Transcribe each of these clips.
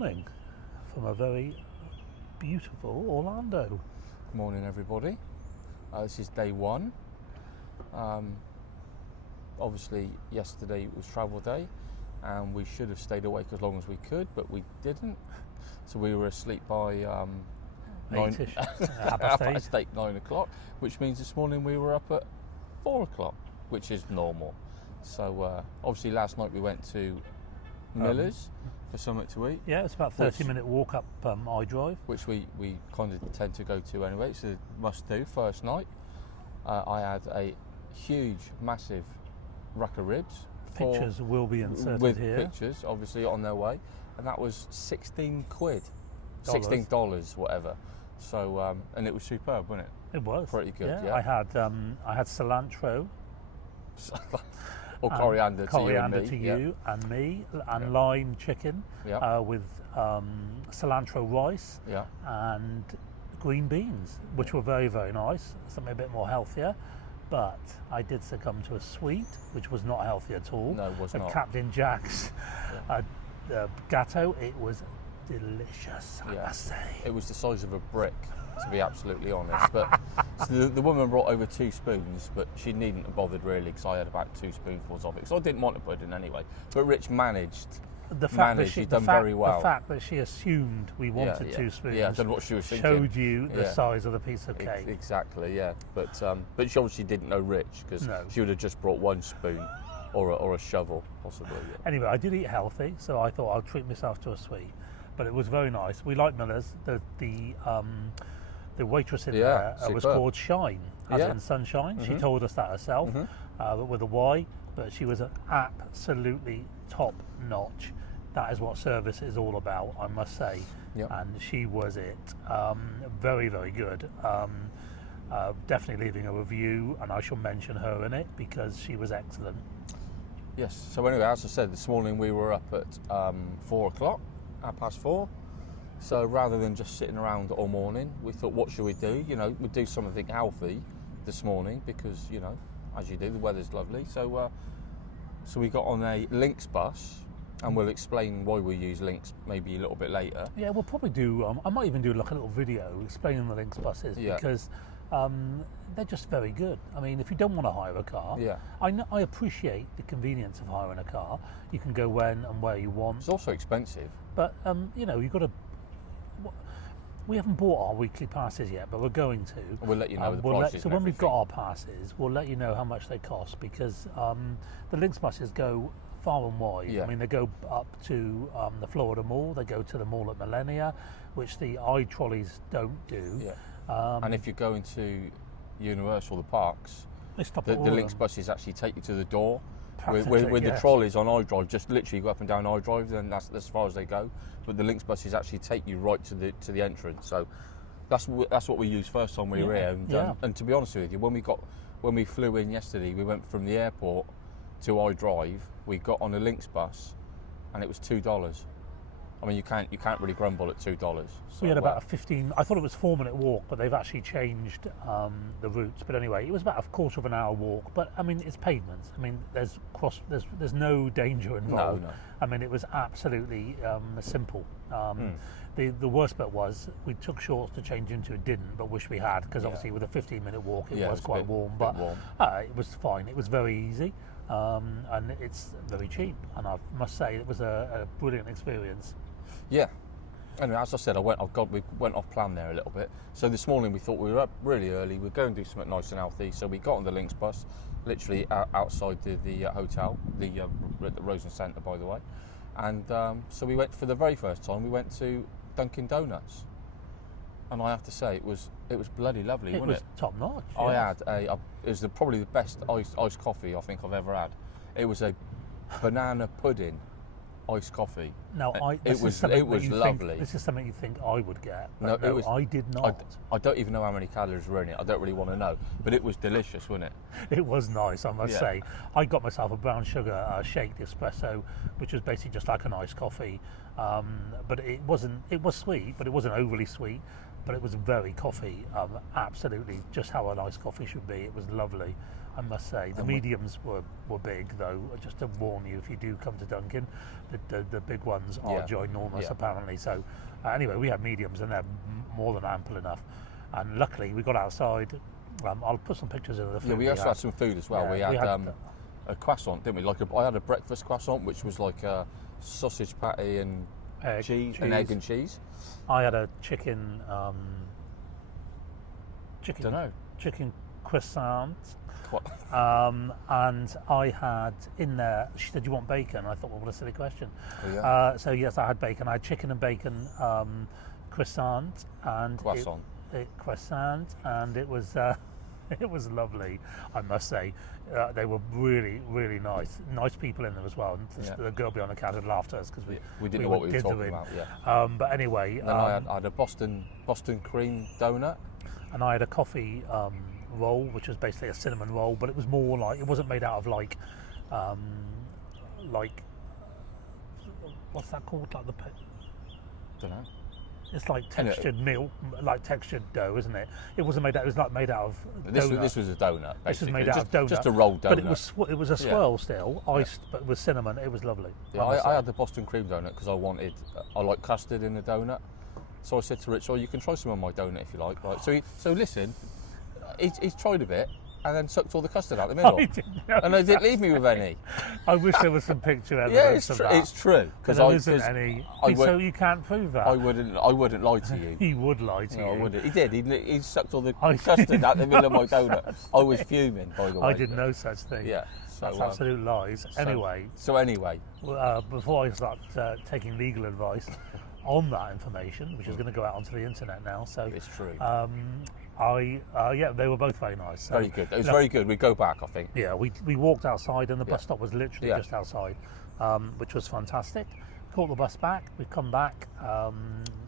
morning from a very beautiful Orlando. Morning everybody. This is day one. Obviously yesterday was travel day and we should have stayed awake as long as we could, but we didn't. So we were asleep by 8-ish, past 8, 9 o'clock, which means this morning we were up at 4 o'clock, which is normal. So obviously last night we went to Miller's for something to eat. Yeah, it's about a 30-minute walk up I-Drive. Which we kind of tend to go to anyway. It's a must-do first night. I had a huge, massive rack of ribs. Pictures will be inserted with here. Pictures, obviously, on their way. And that was 16 quid. Dollars. $16, whatever. So, and it was superb, wasn't it? It was. Pretty good, yeah. I had cilantro. Or coriander to you and me, and lime chicken with cilantro rice and green beans, which were very, very nice, something a bit more healthier. But I did succumb to a sweet, which was not healthy at all. No, it was not. Captain Jack's gatto. It was delicious, I must say. It was the size of a brick, to be absolutely honest. But so the woman brought over 2 spoons, but she needn't have bothered really, because I had about 2 spoonfuls of it. So I didn't want to put it in anyway. But Rich managed. She'd done very well. The fact that she assumed we wanted 2 spoons. Yeah, I don't know what she was thinking. Showed you the size of the piece of cake. Exactly, yeah. But she obviously didn't know Rich, because she would have just brought 1 spoon or a shovel, possibly. Yeah. Anyway, I did eat healthy, so I thought I'll treat myself to a sweet. But it was very nice. We like Miller's. The waitress in there was called Shine, as in sunshine. She told us that herself, but with a Y. But she was absolutely top notch. That is what service is all about, I must say. Yep. And she was it. Very, very good. Definitely leaving a review, and I shall mention her in it because she was excellent. Yes. So anyway, as I said, this morning we were up at 4 o'clock, 4:30. So rather than just sitting around all morning, we thought, what should we do? You know, we'd do something healthy this morning because, you know, as you do, the weather's lovely. So so we got on a Lynx bus, and we'll explain why we use Lynx maybe a little bit later. Yeah, we'll probably do, I might even do like a little video explaining the Lynx buses because they're just very good. I mean, if you don't want to hire a car, I appreciate the convenience of hiring a car. You can go when and where you want. It's also expensive. But, you know, you've got to... We haven't bought our weekly passes yet, but we're going to. We'll let you know the prices. So when we've got our passes, we'll let you know how much they cost, because the Lynx buses go far and wide. I mean, they go up to the Florida Mall, they go to the mall at Millennia, which the trolleys don't do. And if you're going to Universal, the parks, the Lynx buses actually take you to the door. With the trolleys on I-Drive, just literally go up and down I-Drive, then that's as far as they go. But the Lynx buses actually take you right to the entrance. So that's what we used first time we were here. And to be honest with you, when we flew in yesterday, we went from the airport to I-Drive. We got on a Lynx bus, and it was $2. I mean, you can't really grumble at $2. So we had about a 15. I thought it was 4-minute walk, but they've actually changed the routes. But anyway, it was about a quarter of an hour walk. But I mean, it's pavements. I mean, there's no danger involved. No. I mean, it was absolutely simple. The worst bit was we took shorts to change into. It didn't, but wish we had, because obviously with a 15-minute walk, it was quite warm. But it was fine. It was very easy. And it's very cheap. And I must say, it was a brilliant experience. Yeah. Anyway, as I said, we went off plan there a little bit. So this morning we thought we were up really early. We'd go and do something nice and healthy. So we got on the Lynx bus, literally outside the hotel, the Rosen Centre, by the way. And so we went, for the very first time, we went to Dunkin' Donuts. And I have to say, it was bloody lovely, wasn't it? It was top notch. I had it was probably the best iced coffee I think I've ever had. It was a banana pudding iced coffee. Now, it was lovely. This is something you think I would get. No, I did not. I don't even know how many calories were in it. I don't really want to know. But it was delicious, wasn't it? It was nice, I must say. I got myself a brown sugar shake espresso, which was basically just like an iced coffee. But it was sweet, but it wasn't overly sweet. but it was very coffee, absolutely just how a nice coffee should be. It was lovely, I must say. The mediums were big though, just to warn you if you do come to Dunkin, the big ones are ginormous apparently. So anyway, we had mediums and they're more than ample enough. And luckily we got outside. I'll put some pictures in the food. Yeah, we also had some food as well. Yeah, we had a croissant, didn't we? I had a breakfast croissant, which was like a sausage patty and cheese. Egg and cheese. I had a chicken croissant. And I had in there, she said, "You want bacon?" I thought, well, what a silly question. Oh, yeah. So yes, I had bacon. I had chicken and bacon croissant and croissant, and it was it was lovely, I must say. They were really, really nice people in there as well. The girl behind the counter laughed at us because we didn't know what we were talking about. Yeah. But anyway, then I had a Boston cream donut, and I had a coffee roll, which was basically a cinnamon roll, but it was more like, it wasn't made out of like what's that called? Like don't know. It's like textured milk, like textured dough, isn't it? It wasn't made out. It was like made out of. This was a donut. Basically. This was made out of donut, just a rolled donut. But it was a swirl still, iced, but with cinnamon. It was lovely. Yeah, I had the Boston cream donut because I like custard in the donut. So I said to Rich, "Oh, you can try some of my donut if you like." Right. So listen, he's tried a bit. And then sucked all the custard out the middle. And they didn't leave me with any. I wish there was some picture evidence of that. It's true. Because there isn't any. So you can't prove that. I wouldn't lie to you. He would lie to you. I wouldn't. He did. He sucked all the custard out the middle of my donut. I was fuming, by the way. I did no such thing. Yeah. That's absolute lies. Anyway. Before I start taking legal advice on that information, which is going to go out onto the internet now, so it's true. They were both very nice. So, very good. It was very good. We'd go back, I think. Yeah, we walked outside and the bus stop was literally just outside, which was fantastic. Caught the bus back. We've come back.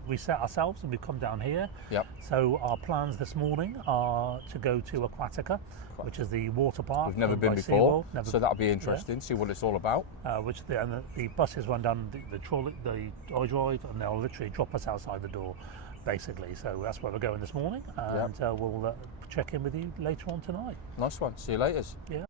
We set ourselves and we've come down here. Yep. So our plans this morning are to go to Aquatica, which is the water park. We've never been before, so that'll be interesting. See what it's all about. The buses run down the trolley, the iDrive, and they'll literally drop us outside the door, basically. So that's where we're going this morning, and we'll check in with you later on tonight. Nice one. See you later. Yeah.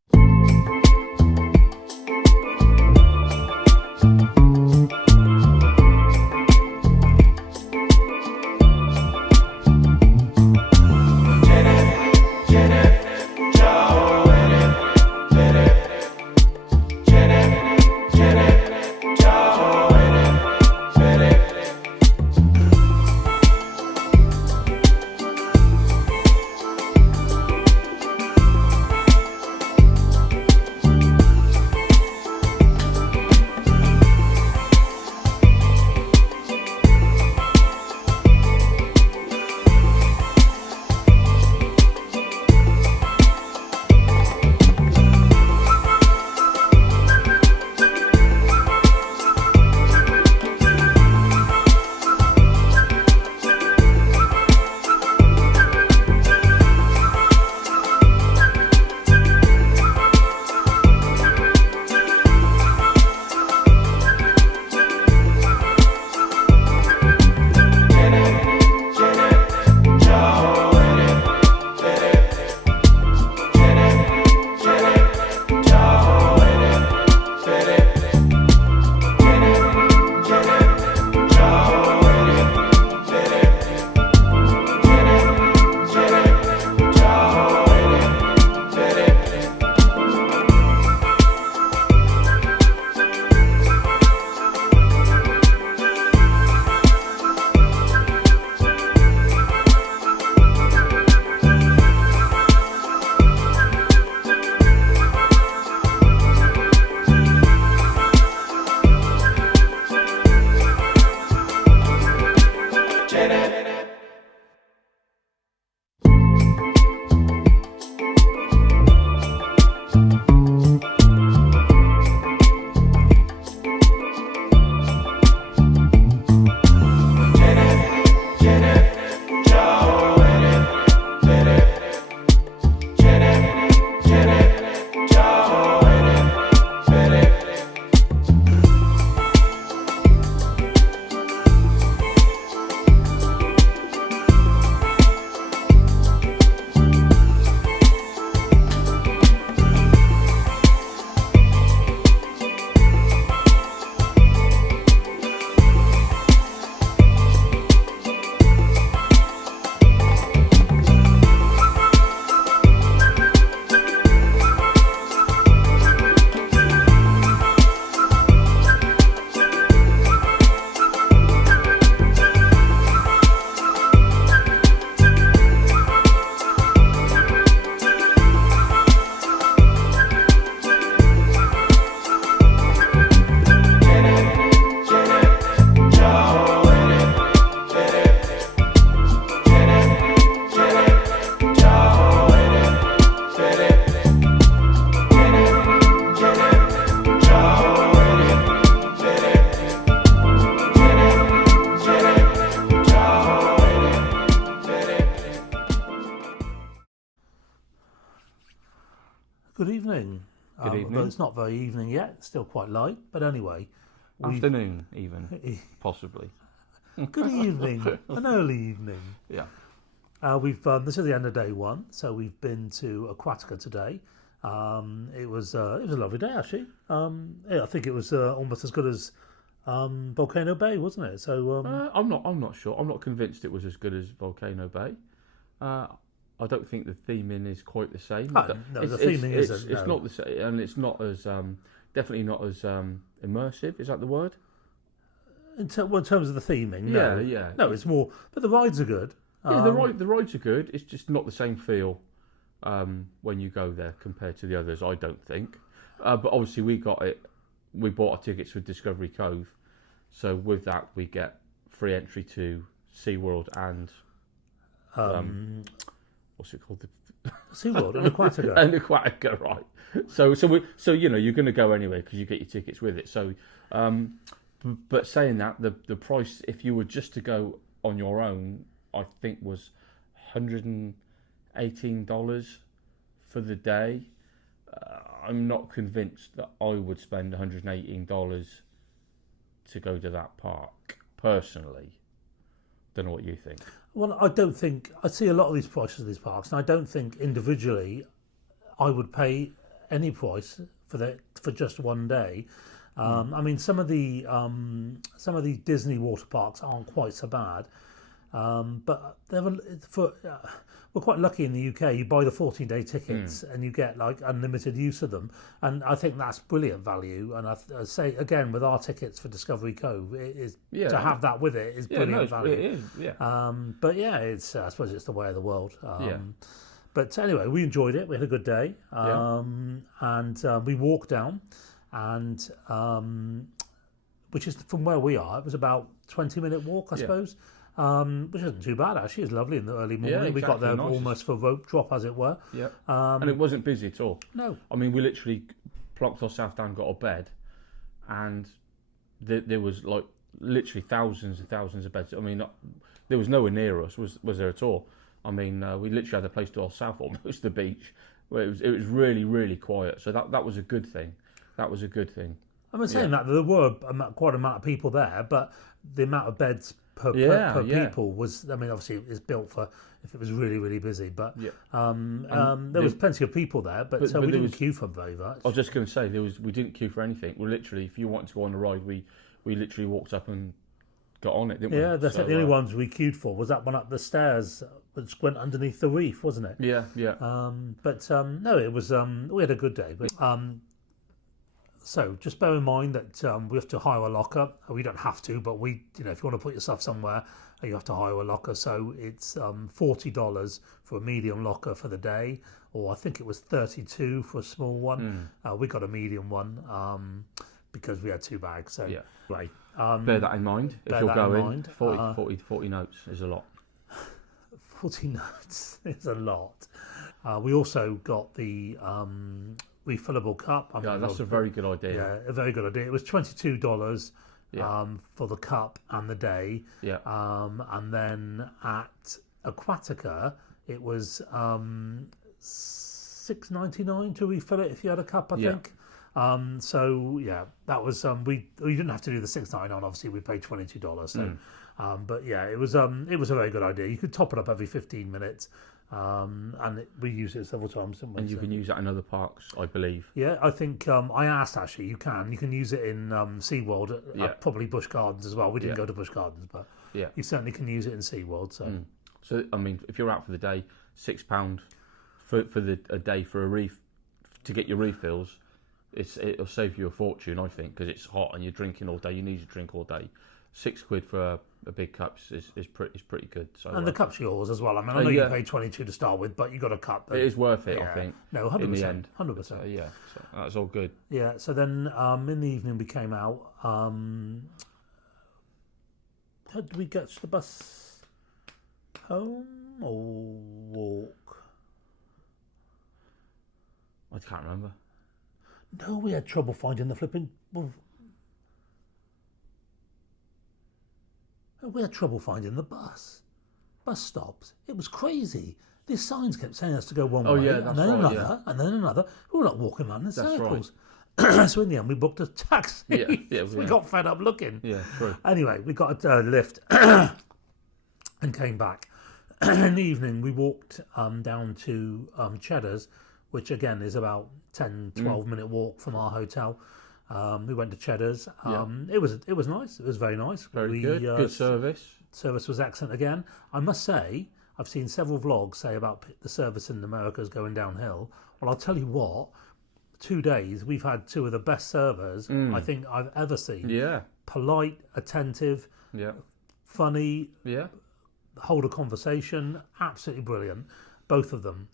Good evening. Good evening. But it's not very evening yet. It's still quite light. But anyway. Afternoon, even. Possibly. Good evening. An early evening. Yeah. This is the end of day one. So we've been to Aquatica today. It was a lovely day, actually. I think it was almost as good as Volcano Bay, wasn't it? So I'm not sure. I'm not convinced it was as good as Volcano Bay. I don't think the theming is quite the same. No, the theming isn't. It's not the same, and it's not as definitely not as immersive. Is that the word? In terms of the theming, no. Yeah. No, it's more. But the rides are good. Yeah, the rides are good. It's just not the same feel when you go there compared to the others. I don't think. But obviously we bought our tickets with Discovery Cove, so with that we get free entry to SeaWorld and what's it called? SeaWorld and Aquatica. And Aquatica, right? So you're going to go anyway because you get your tickets with it. So, but saying that, the price if you were just to go on your own, I think was $118 for the day. I'm not convinced that I would spend $118 to go to that park personally. Don't know what you think. Well, I see a lot of these prices of these parks, and I don't think individually I would pay any price for just one day. I mean, some of the Disney water parks aren't quite so bad, but we're quite lucky in the UK. You buy the 14-day tickets and you get like unlimited use of them, and I think that's brilliant value. And I say again, with our tickets for Discovery Cove, to have that with it is brilliant value. It is, yeah. But yeah, I suppose it's the way of the world. But anyway, we enjoyed it. We had a good day, and we walked down, and which is from where we are. It was about 20-minute walk, I suppose. Which isn't too bad actually. It's lovely in the early morning. Exactly. We got there almost for rope drop, as it were. Yeah, and it wasn't busy at all. No, I mean we literally plonked ourselves down, got a bed, and there was like literally thousands and thousands of beds. I mean, there was nowhere near us. Was there at all? I mean, we literally had a place to ourselves almost the beach, where it was really really quiet. So that was a good thing. That was a good thing. I'm saying that there were quite a amount of people there, but the amount of beds per people was, I mean, obviously it's built for if it was really, really busy, but there was plenty of people there, but we didn't queue for very much. I was just going to say, we didn't queue for anything. We literally, if you wanted to go on a ride, we literally walked up and got on it, didn't we? Yeah, the only ones we queued for was that one up the stairs, which went underneath the reef, wasn't it? Yeah. No, it was, we had a good day, but so just bear in mind that we have to hire a locker. We don't have to, but if you want to put yourself somewhere, you have to hire a locker. So it's $40 for a medium locker for the day, or I think it was $32 for a small one. We got a medium one because we had two bags. So right. Bear that in mind if you're going. 40 notes is a lot. 40 notes is a lot. We also got the refillable cup. That's a very good idea. Yeah, a very good idea. It was $22 for the cup and the day. Yeah. And then at Aquatica, it was $6.99 to refill it if you had a cup, I think. So yeah, that was we didn't have to do the $6.99. Obviously, we paid $22. So, but yeah, it was a very good idea. You could top it up every 15 minutes. And we used it several times, didn't we? And you can use that in other parks, I believe. Yeah, I think I asked actually. You can use it in SeaWorld, probably Busch Gardens as well. We didn't go to Busch Gardens, but you certainly can use it in SeaWorld. So I mean, if you're out for the day, £6 for a day for to get your refills, it'll save you a fortune, I think, because it's hot and you're drinking all day. You need to drink all day. £6 for a big cup is pretty good. So and the cup's yours as well. I mean, I know you paid $22 to start with, but you got a cup. It is worth it, I think. No, 100%. In the end, 100%. So that's all good. Yeah. So then in the evening we came out. How did we get to the bus home or walk? I can't remember. No, we had trouble finding the flipping. We had trouble finding the bus stops. It was crazy. These signs kept saying us to go one way, yeah, and then another, and then another. We were like walking around in circles. Right. So in the end, we booked a taxi. We got fed up looking. Yeah, true. Anyway, we got a lift and came back. In the evening, we walked down to Cheddar's, which again is about 10-12 minute walk from our hotel. We went to Cheddar's. It was nice. It was very nice. Very good. Good service. Service was excellent again. I must say, I've seen several vlogs say about the service in America is going downhill. Well, I'll tell you what. 2 days, we've had two of the best servers I think I've ever seen. Yeah. Polite, attentive, funny, hold a conversation, absolutely brilliant, both of them.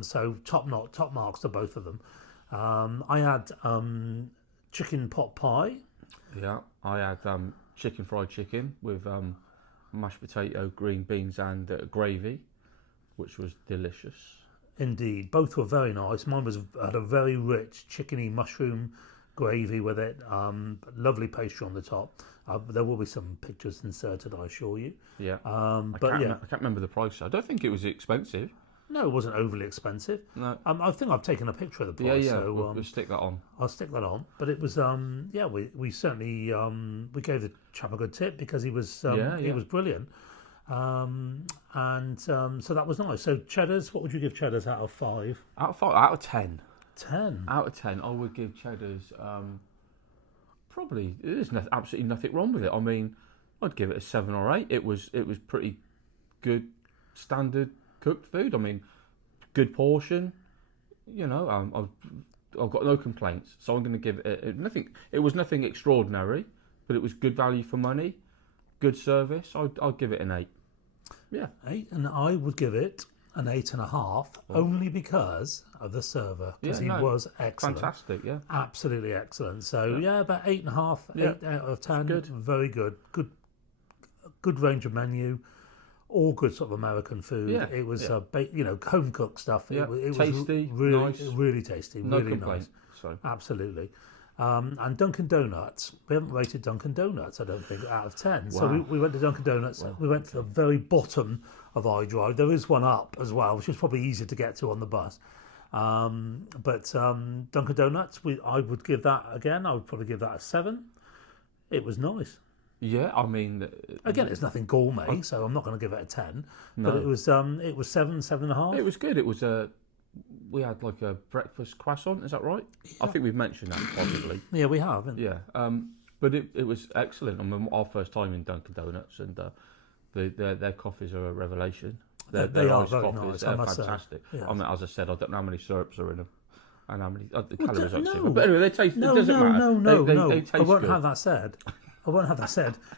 So top marks to both of them. I had chicken pot pie. Yeah, I had chicken fried chicken with mashed potato, green beans and gravy, which was delicious. Indeed, both were very nice. Mine had a very rich chickeny mushroom gravy with it. Lovely pastry on the top. There will be some pictures inserted, I assure you. Yeah. I can't remember the price. I don't think it was expensive. No, it wasn't overly expensive. No. I think I've taken a picture of the price. Yeah. So, we'll stick that on. I'll stick that on. But it was, we certainly we gave the chap a good tip because he was brilliant. So that was nice. So Cheddar's, what would you give Cheddar's out of 5? Out of 10. 10. Out of 10, I would give Cheddar's probably. There's absolutely nothing wrong with it. I mean, I'd give it a 7 or 8. It was pretty good, standard cooked food. I mean, good portion. You know, I've got no complaints. So I'm going to give it nothing. It was nothing extraordinary, but it was good value for money, good service. I'd give it an 8. Yeah, 8, and I would give it an 8.5, only because of the server, because he was excellent. Fantastic, yeah. Absolutely excellent. So, about 8.5, 8 out of 10. Good. Very good. Good range of menu. All good sort of American food. Yeah, it was, home cooked stuff. Yeah. It tasty, was really, nice. Really tasty, no really complaint, nice. So. Absolutely. And Dunkin' Donuts. We haven't rated Dunkin' Donuts, I don't think, out of 10. Wow. So we went to Dunkin' Donuts. Wow. We went to the very bottom of iDrive. There is one up as well, which is probably easier to get to on the bus. But Dunkin' Donuts, I would give that, again, I would probably give that a 7. It was nice. Yeah, I mean... Again, it's nothing gourmet, so I'm not going to give it a 10. No. But it was 7, 7.5. It was good. It was we had like a breakfast croissant, is that right? Yeah. I think we've mentioned that possibly. Yeah, we have. Yeah, but it was excellent. I mean, our first time in Dunkin' Donuts, and their coffees are a revelation. Their they are iced very coffees, nice. they're fantastic. Yes. I mean, as I said, I don't know how many syrups are in them, and how many the calories actually. But anyway, they taste. No, it doesn't matter. No. They taste I won't good. have that said.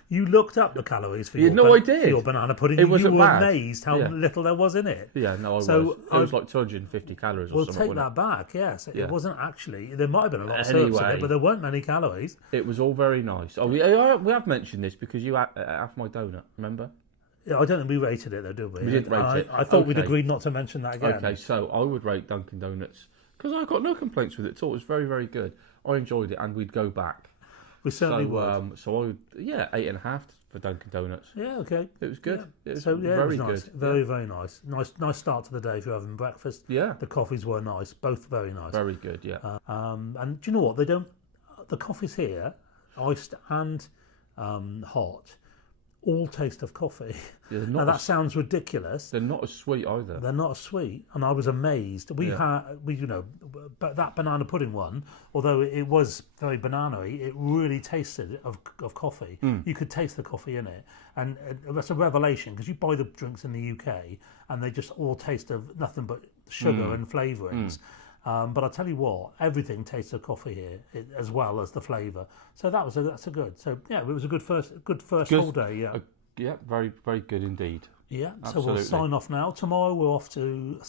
You looked up the calories for I did. For your banana pudding. It wasn't you were bad. amazed how little there was in it. Yeah, no, it was like 250 calories or something. We'll take that back, yes. It wasn't actually, there might have been a lot of syrups in it, but there weren't many calories. It was all very nice. Oh, we have mentioned this because you asked my donut, remember? Yeah, I don't think we rated it though, did we? We did rate it. I thought we'd agreed not to mention that again. Okay, so I would rate Dunkin' Donuts because I got no complaints with it at all. It was very, very good. I enjoyed it and we'd go back. We certainly would. So I would, 8.5 for Dunkin' Donuts. Yeah, okay. It was good. Yeah. It was very it was nice. good. Very, very nice. Nice start to the day if you're having breakfast. Yeah. The coffees were nice. Both very nice. Very good, yeah. And do you know what? The coffees here, iced and hot, all taste of coffee. Yeah, now that sounds ridiculous. They're not as sweet either. They're not as sweet, and I was amazed. But that banana pudding one, although it was very banana-y, it really tasted of coffee. You could taste the coffee in it, and that's a revelation because you buy the drinks in the UK and they just all taste of nothing but sugar and flavourings. But I tell you what, everything tastes of coffee here, as well as the flavour. So that's a good. So yeah, it was a good first whole day. Yeah. Yeah, very, very good indeed. Yeah. Absolutely. So we'll sign off now. Tomorrow we're off to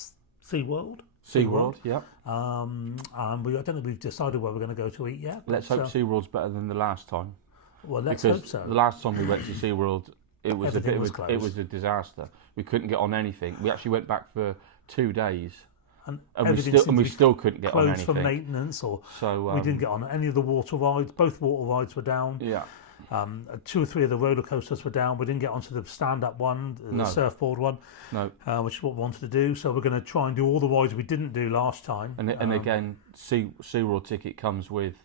SeaWorld. SeaWorld, yeah. I don't think we've decided where we're going to go to eat yet. Let's hope SeaWorld's better than the last time. Well, let's hope so. The last time we went to SeaWorld, it was it was a disaster. We couldn't get on anything. We actually went back for 2 days. And we still couldn't get on anything. Closed for maintenance, we didn't get on any of the water rides. Both water rides were down. Yeah. 2 or 3 of the roller coasters were down. We didn't get onto the stand-up one, the surfboard one, which is what we wanted to do. So we're going to try and do all the rides we didn't do last time. And again, SeaWorld ticket comes with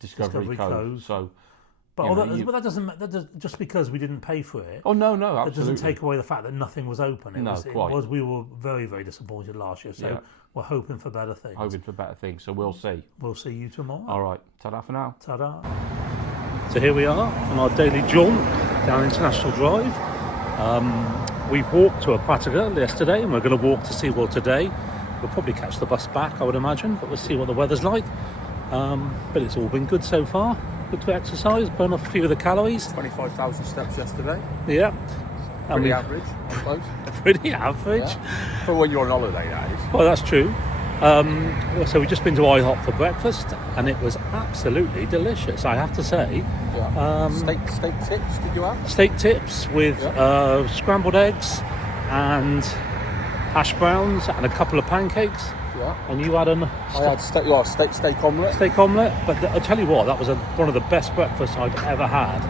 Discovery code. So, but that doesn't just because we didn't pay for it. Oh no, that absolutely. doesn't take away the fact that nothing was open. We were very, very disappointed last year. So we're hoping for better things. So we'll see. We'll see you tomorrow. All right. Ta-da for now. Ta-da. So here we are on our daily jaunt down International Drive. We walked to Aquatica yesterday and we're going to walk to SeaWorld today. We'll probably catch the bus back, I would imagine, but we'll see what the weather's like. But it's all been good so far. Good for exercise, burn off a few of the calories. 25,000 steps yesterday. Yeah. Pretty average, I suppose. Pretty average. Yeah. For when you're on holiday, that is. Well, that's true. So we've just been to IHOP for breakfast and it was absolutely delicious, I have to say. Yeah. Steak tips, did you have? Steak tips with scrambled eggs and hash browns and a couple of pancakes. Yeah. And you had I had steak omelette. Steak omelette, but I'll tell you what, that was one of the best breakfasts I've ever had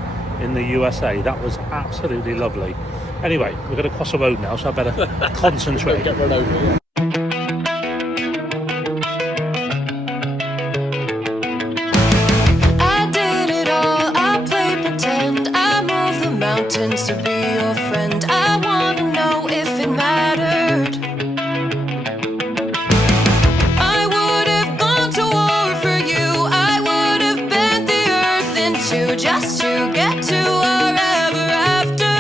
in the USA. That was absolutely lovely. Anyway, we're going to cross the road now, so I better concentrate. Get run over, yeah. To be your friend, I want to know if it mattered. I would have gone to war for you. I would have bent the earth in two just to get to our ever after.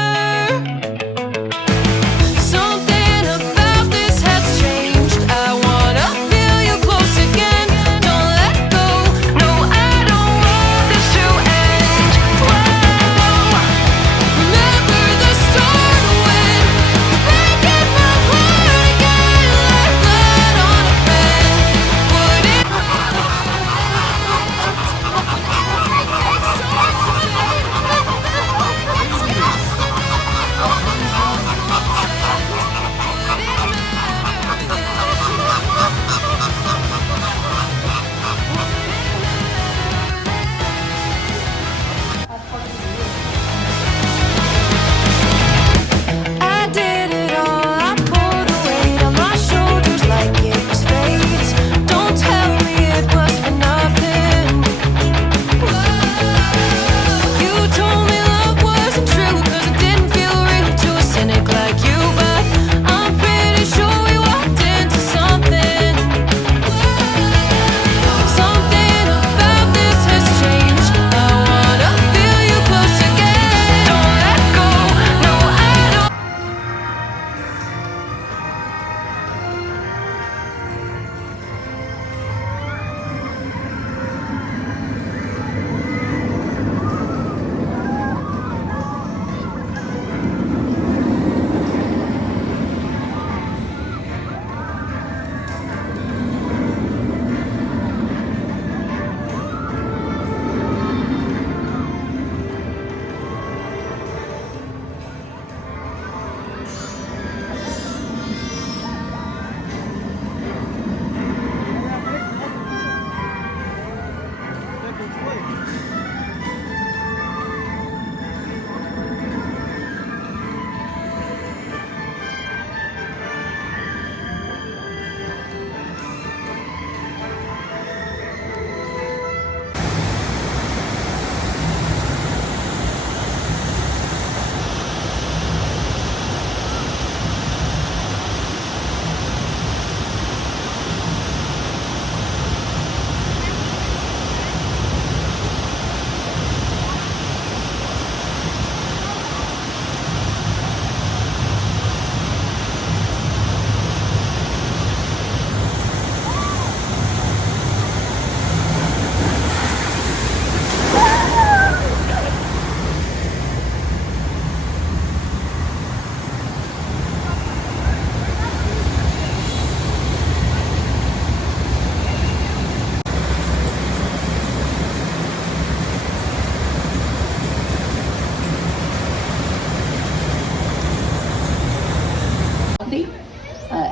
Something about this has changed. I want to feel you close again. Don't let go. No, I don't want this to end. Remember the start when you're breaking my heart again, like blood on a pen. Would it I did it all, I pulled the weight on my shoulders like it was fate. Don't tell me it was for nothing. You told me love wasn't true, cause it didn't feel real to a cynic like you. But I'm pretty sure we walked into something. Something about this has changed. I wanna feel you close again. Don't let go, no I don't.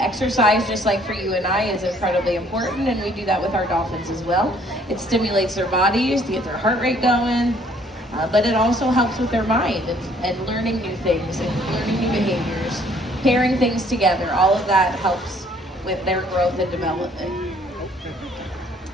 Exercise, just like for you and I, is incredibly important, and we do that with our dolphins as well. It stimulates their bodies to get their heart rate going, but it also helps with their mind and learning new things and learning new behaviors, pairing things together. All of that helps with their growth and development.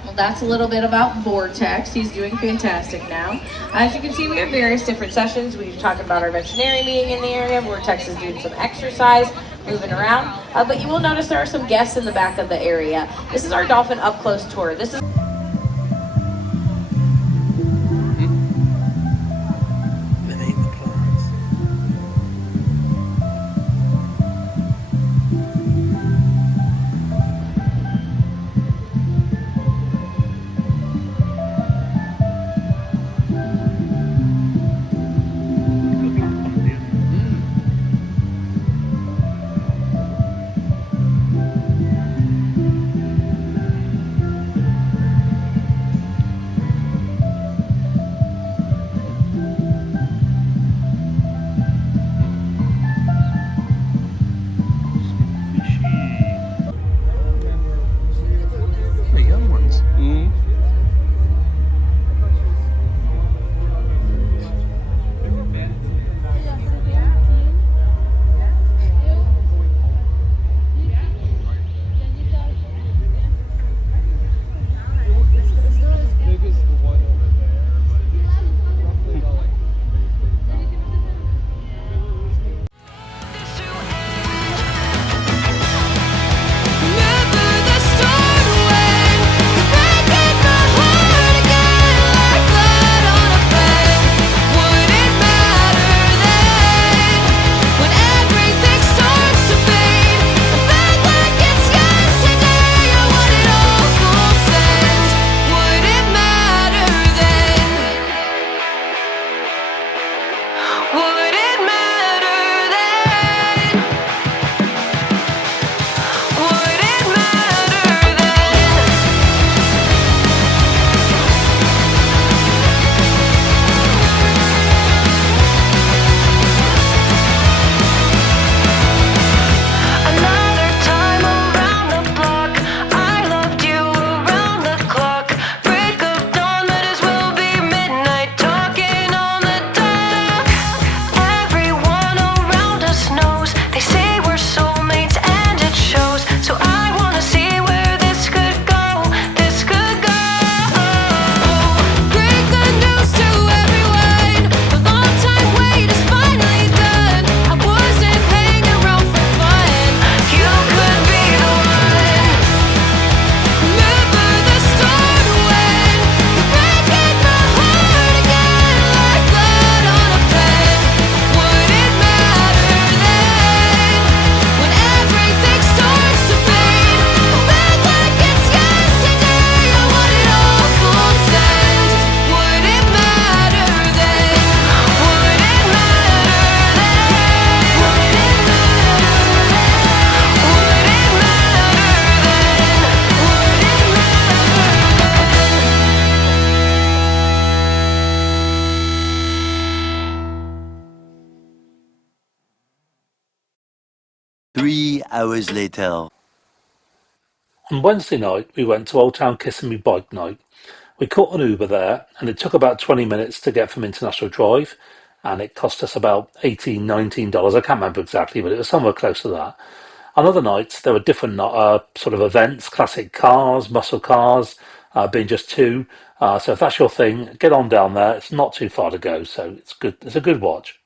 Well, that's a little bit about Vortex. He's doing fantastic now. As you can see, we have various different sessions. We talked about our veterinary meeting in the area. Vortex is doing some exercise, moving around. But you will notice there are some guests in the back of the area. This is our dolphin up close tour. This is hours later. On Wednesday night, we went to Old Town Kissimmee bike night. We caught an Uber there, and it took about 20 minutes to get from International Drive, and it cost us about $18, $19. I can't remember exactly, but it was somewhere close to that. On other nights, there were different sort of events, classic cars, muscle cars, being just two. So if that's your thing, get on down there. It's not too far to go, so it's good. It's a good watch.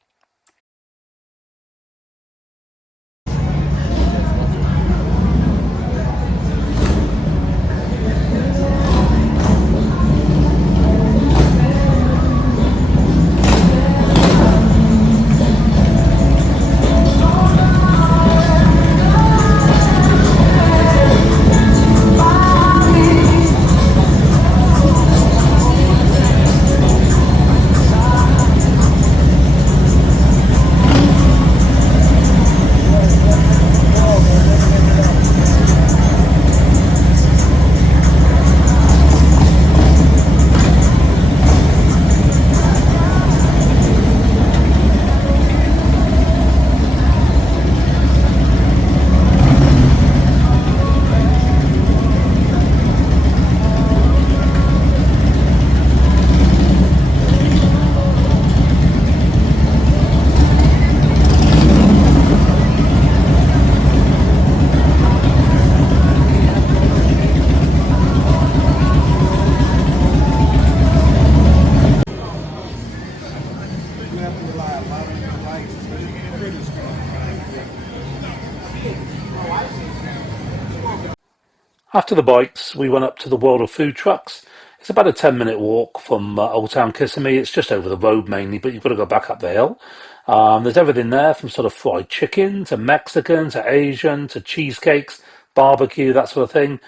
After the bikes, we went up to the world of food trucks. It's about a 10-minute walk from Old Town Kissimmee. It's just over the road mainly, but you've got to go back up the hill. There's everything there from sort of fried chicken to Mexican to Asian to cheesecakes, barbecue, that sort of thing.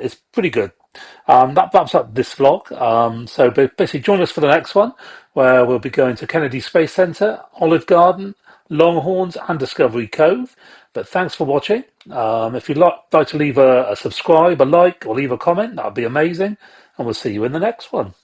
It's pretty good. That wraps up this vlog. So basically join us for the next one, where we'll be going to Kennedy Space Centre, Olive Garden, Longhorns and Discovery Cove. But thanks for watching. If you'd like to leave a subscribe, a like, or leave a comment, that would be amazing. And we'll see you in the next one.